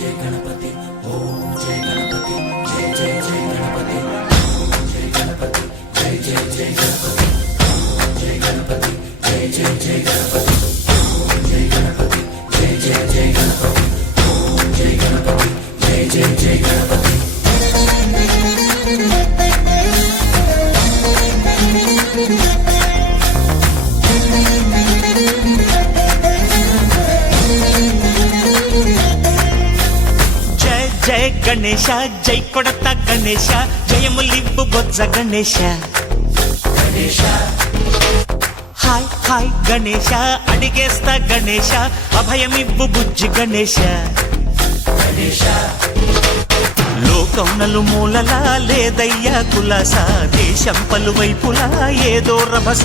जय गणपति ओम जय गणपति जय जय जय गणपति ओम जय गणपति जय जय जय गणपति ओम जय गणपति जय जय जय गणपति ओम जय गणपति जय जय जय गणपति ओम जय गणपति जय जय जय गणपति जय गणेश जय कोडता गणेश जयमुलिब्बु बोज्ज गणेश हाय हाय गणेश अडिगेस्ता गणेश अभयमिब्बु बुज्जि गणेश లోకం నలుమూలలా లేదయ్యా కులాస దేశం పలువైపులా ఏదో రభస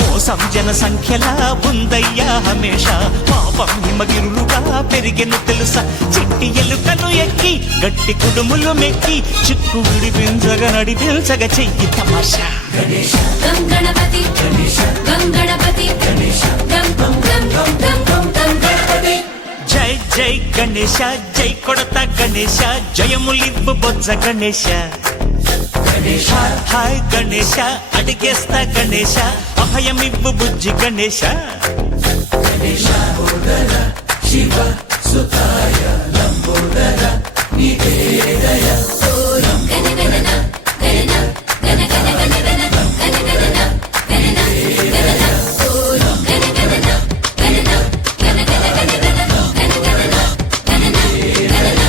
మోసం జన సంఖ్యలా ఉందయ్యా హమేష పాపం హిమగిరులుగా పెరిగెను తెలుసా చిట్టి ఎలుకను ఎక్కి గట్టి కుడుములు మెక్కి చిక్కు విడిపించగా నడిపించగా చెయ్యి తమాషా గణేశ గం గణపతి గణేశ గం గణపతి గణేశ గం గం గం గం గం గం గణపతి జై జై గణేశ జై కొడత గణేశ జయములిబ్బు బొజ్జ గణేశ హాయ్ గణేశ అడిగేస్తా గణేశ అభయమిబ్బు బుజ్జి గణేశ శివ సుతాయ లంబోదర నివేదయ గణగణన గణన గణ గణ గణ గణ గణగణన గణన గణన గణగణన గణన గణ గణ గణ గణ గణగణన గణన గణన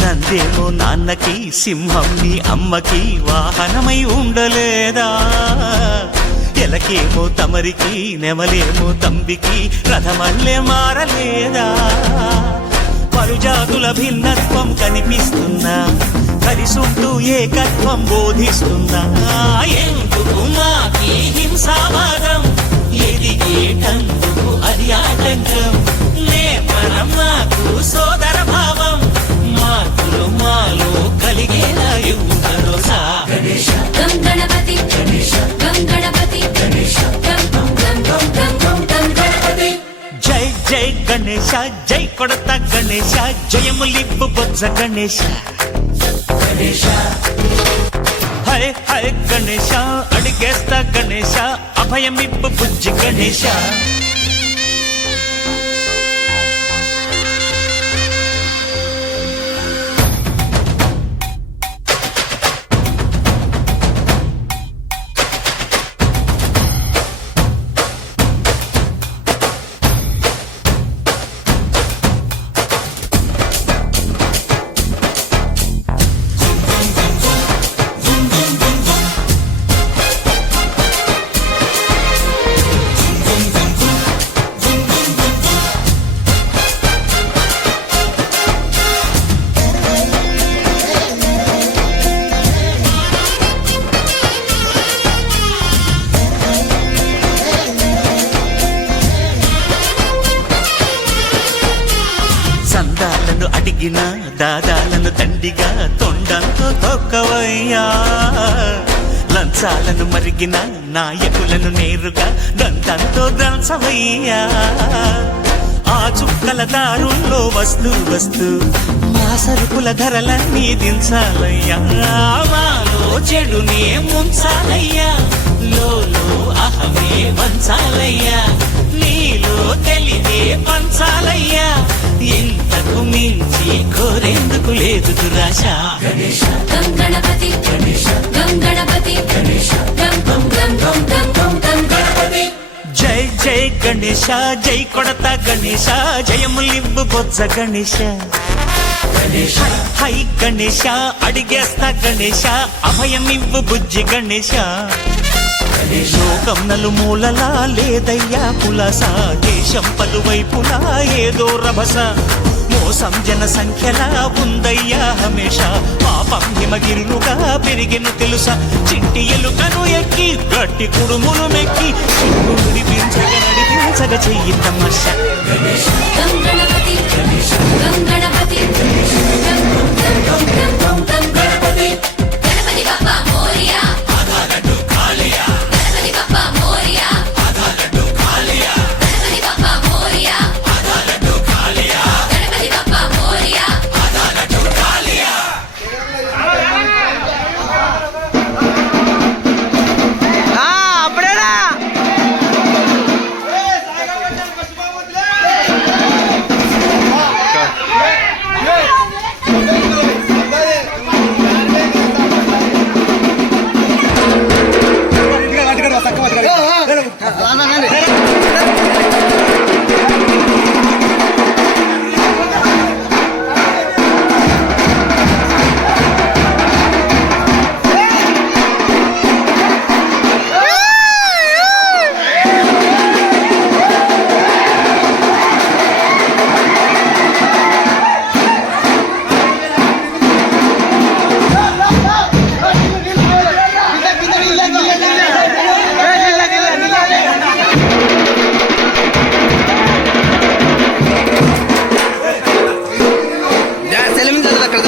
నందేమో నాన్నకి సింహం నీ అమ్మకి వాహనమై ఉండలేదా ఎలకేమో తమరికి నెమలేమో తంబికి రథమల్లే మారలేదా పలుజాతుల భిన్నత్వం కనిపిస్తున్నా కలిసుంటూ ఏకత్వం బోధిస్తున్నా ఎందుకు మాకి హింసావాదం ఎదిగేటందుకు అది ఆటంకం నేపరం మాకు సోదర భావం మార్పులు మాలో కలిగేలా యువరోసా గం గణపతి గణేశ గం గణపతి గణేశ గం గం గం గం గం గం గం గణపతి జై జై గణేశ జై కొడత గణేశ జయములిబ్బు బొజ్జ గణేశ హరే హరే గణేశ అడిగేస్తా గణేశ అభయమిబ్బు బుజ్జి గణేశ సందాలను అడిగిన దాదాలను దండిగా తొండంతో తొక్కవయ్యా లంచాలను మరిగిన నాయకులను నేరుగా దంతంతో దంచవయ్యా ఆ చుక్కల దారుల్లో వస్తూ వస్తూ మా సరుకుల ధరలన్నీ దించాలయ్యా మాలో చెడునే ముంచాలయ్యా లోలో అహమే వంచాలయ్యా నీలో తెలివే పంచాలయ్యా ఇంతకు మించి కోరేందుకు లేదు దురాశ గం గణపతి గణేశ గం గణపతి గణేశ గం గం గం గం గం గం గం గణపతి జై జై గణేశ జై కొడత గణేశ జయములిబ్బు బొజ్జ గణేశ హై గణేశ అడిగేస్తా గణేశ అభయమివ్వు బుజ్జి గణేశ లోకం నలుమూలలా లేదయ్యా పులస, దేశం పలువైపులా ఏదో రభస, మోసం జన సంఖ్యలా ఉందయ్యా హమేష, పాపం హిమగిరులుగా పెరిగెను తెలుసా, చిట్టి ఎలుకను ఎక్కి గట్టి కుడుములు మెక్కి చిట్టు నడిపించగ చెయ్యి తమాష. గం గణపతి గం గణపతి గం గం గం గం గం గణపతి గణపతి బప్పా మోరియా గణపతి బప్పా మోరియా గణపతి బప్పా మోరియా గణపతి బప్పా మోరియా అప్పుడేనా సెలమించాలి అక్కడ